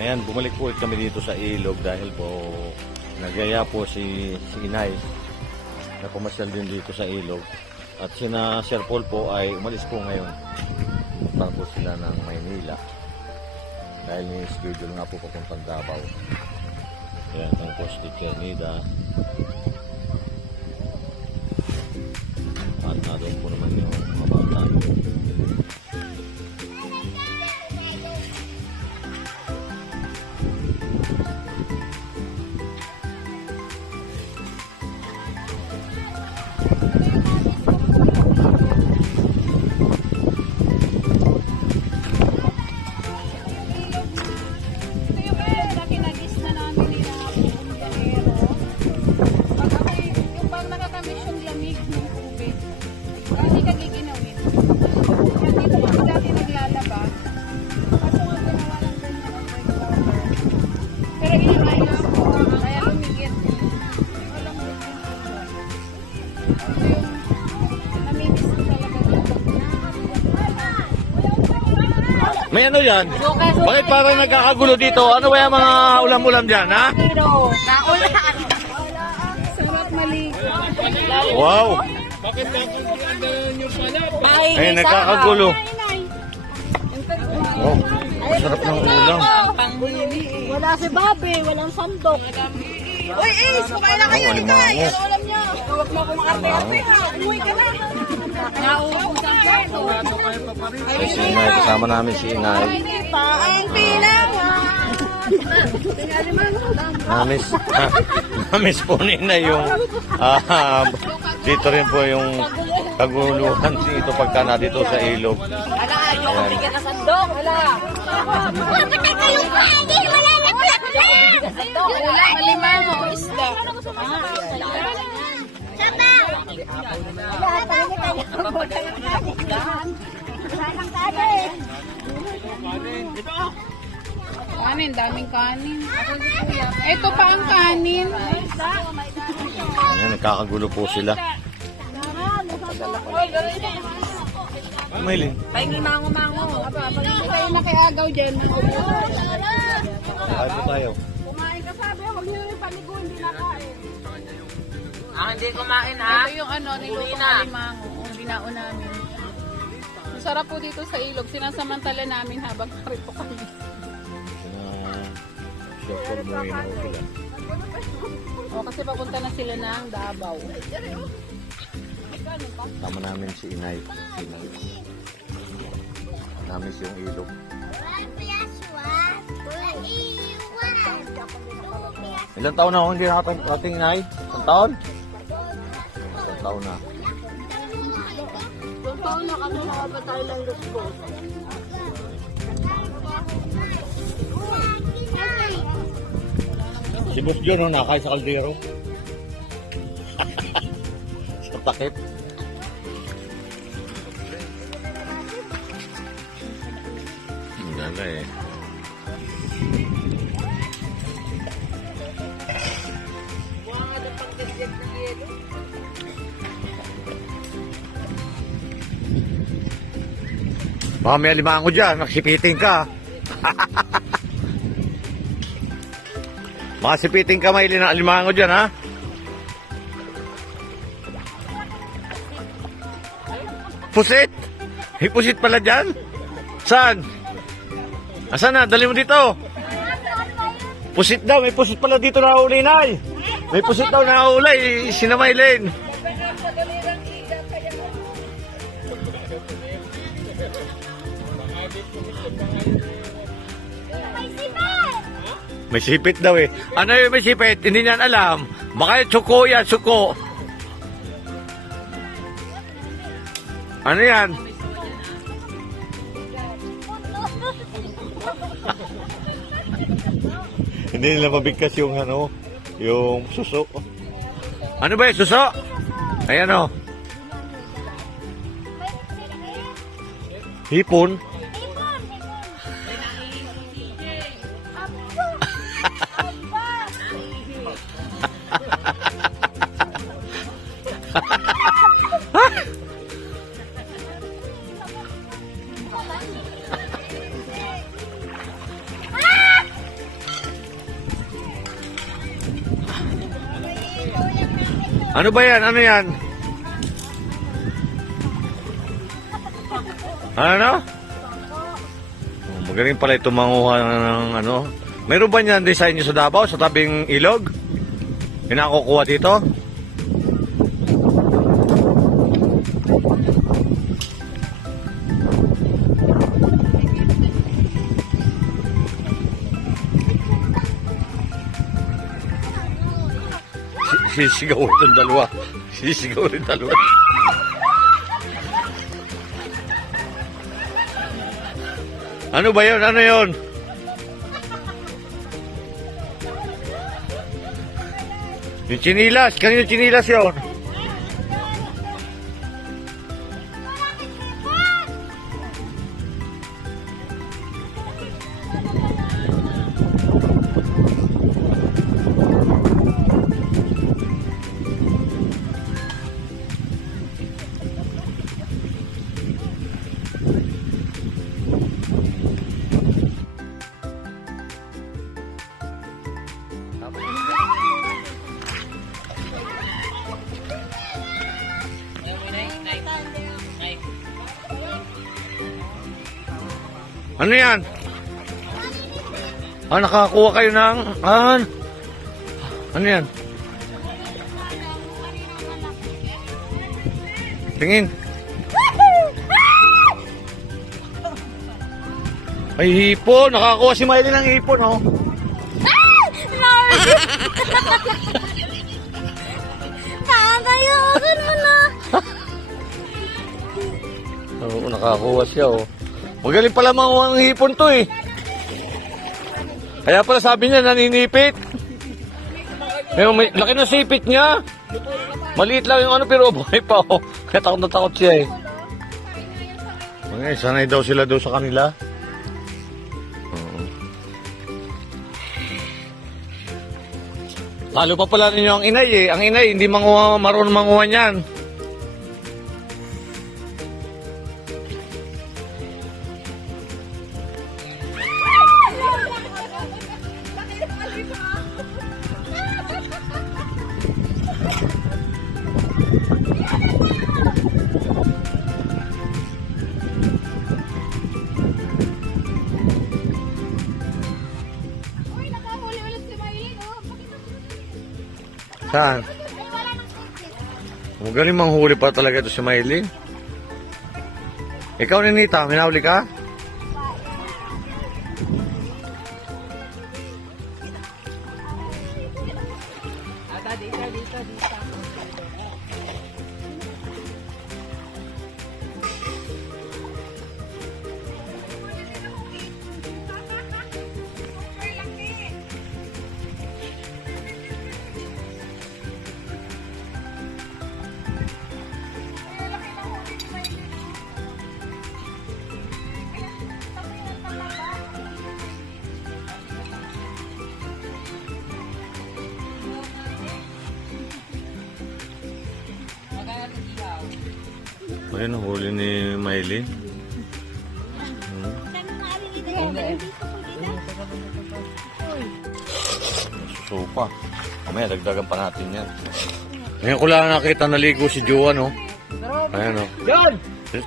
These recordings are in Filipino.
Ayan, bumalik po kami dito sa ilog dahil po nagyaya po si, si Inay na pumasyal din dito sa ilog. At sina Sir Paul po ay umalis po ngayon po sila ng Maynila. Dahil may schedule nga po papuntang Davao. Ayan, ang po si Nida. At naroon po naman yung mga bata. May ano yan? Bakit parang nagkakagulo dito? Ano ba yung mga ulam-ulam dyan, ha? Naulan! Sarap mali. Wow! Ay, nagkakagulo. Oh, masarap ng ulam. Wala si Bobby, walang sandok. Uy, Ace, kumain na kayo Oh, ni alimango. Huwag mo akong arte-arte ha. Umuwi ka na. Nauubusan ka. Ay, si Inay, kasama namin si Inay. Paang pinawa. Namis, namis po ni Inay yung, ah, dito rin po yung kaguluhan dito pagka na dito sa ilog. Ala, ayaw ko bigyan ng sandok. Ala. Patay kayo kain! Wala na wala na! Wala, alimango, isda. Sabaw! Wala tayo kayo. Wala nang kanin. Daming kanin. Ito pa ang kanin. Ayan, nagkakagulo po sila. Maylin. Pahingi mango-mango. Pag hindi tayo nakiagaw dyan. Kahit po tayo. Kumain ka sabi, huwag niyo yung panigo, hindi nakain. Ah, hindi kumain ha? Ito yung ano, niluto ng alimango. Ang binao namin. Masarap po dito sa ilog. Sinasamantala namin habang karito kami. Paul mo yun ako sila. O, kasi papunta na sila ng Davao. Tama namin si Inay. Si Inay. Namis yung ilog. Ilang taon na ako hindi nakapag-ating Inay? Isang taon? Taon na. Kung taon na kami nakapatay ng gusto. Si Boss John, no, nakakay sa kaldero. sa takip. Baka may alimango dyan, naksipiting ka. Makasipiting ka may ng alimango dyan, ha? Pusit! May pusit pala dyan? Saan? Asan na? Dali mo dito. Pusit daw. May pusit pala dito na uli, Nay. May pusit daw na uli. Sinamaylin. May sipit! May sipit daw eh. Ano yung may sipit? Hindi niyan alam. Baka yung suko yan, suko. Ano yan? Hindi nila mabigkas yung ano, yung suso. Ano ba yung suso? Ayan o. Hipon. Ano ba yan? Ano yan? Ano? Oh, magaling pala ito manguha ng ano. Meron ba niyan design niyo sa Davao sa tabing ilog? Pinakukuha dito? Sisigaw itong dalawa. Sisigaw rin dalawa. Ano ba yun? Ano yun? Yung chinilas. Kanino chinilas yun? Ano yan? Ah, nakakuha kayo ng... Ah, ano yan? Tingin. Ay, hipon. Nakakuha si Miley ng hipon, oh. Kakayakan mo na! Oo, nakakuha siya, oh. Magaling pala manguha ng hipon to, eh. Kaya pala sabi niya, naninipit. Pero may, laki ng sipit niya. Maliit lang yung ano, pero buhay pa, oh. Kaya takot na takot siya, eh. Okay, sanay daw sila daw sa kanila. Oo. Talo pa pala ninyo ang inay, eh. Ang inay, hindi manguha, marunong manguha niyan. Saan? Magaling manghuli pa talaga ito si Miley. Ikaw, Ninita, minahuli ka? Ayun, huli ni Miley. Supa. Mamaya, dagdagan pa natin yan. Ngayon ko lang nakita naligo si Juan, oh. Ayan, oh. Yan!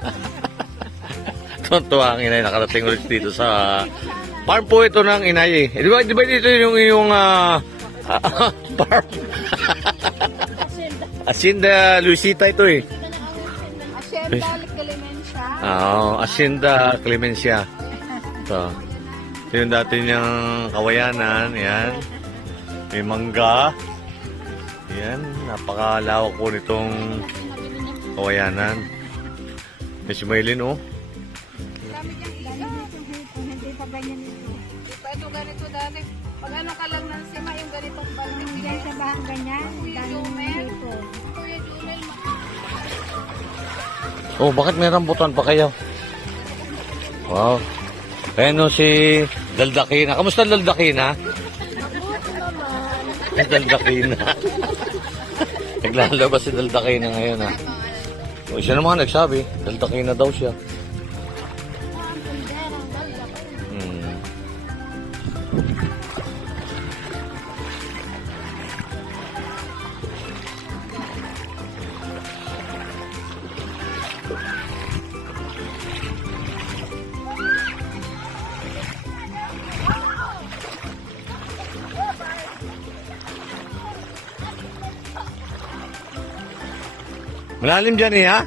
Tuntua ang inay nakarating ulit dito sa farm po ito ng inay eh. Eh, Di ba, di ba dito yung yung ah, farm? Hacienda Luisita ito eh. Clemencia. Oo, Hacienda Clemencia. So siya. Ito yung dati niyang kawayanan. Yan. May mangga. Yan. Napakalawak po nitong kawayanan. May si Maylin, oh. Ito. Ito ganito dati? Pag ano ka lang ng sima, yung ganitong balong Yan sa bahay ganyan. Dami. Kuya Junel, Oh, bakit may rambutan pa kayo? Wow. Ayan o si Daldakina. Kamusta Daldakina? Si Daldakina. Naglalabas si Daldakina ngayon ha. O, siya naman nagsabi. Daldakina daw siya. Malalim dyan eh ha?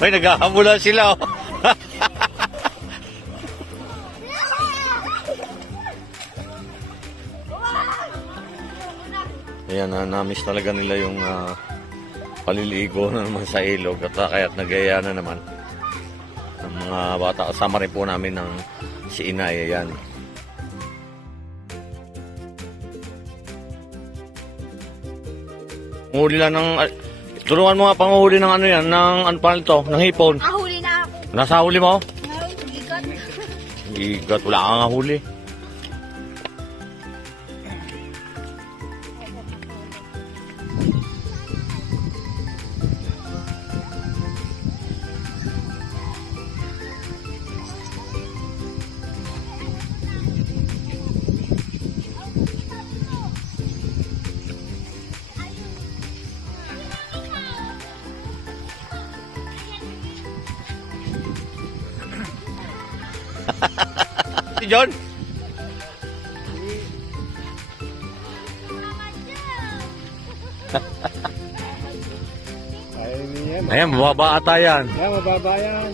Ay, naghahabulan sila oh. Ayan, na namiss talaga nila yung ah, paliligo na naman sa ilog at ah, kaya't nagaya na naman ng mga bata. Kasama rin po namin ng si Inay. Ayan. Huli lang ng... Tulungan mo nga panguhuli ng ano yan, ng ano pa ito, ng hipon. Ahuli na ako. Nasa huli mo? Ngayon, ligat. Igat, wala kang huli. Si John? Ayan, mababa ata yan. Yan, mababa yan.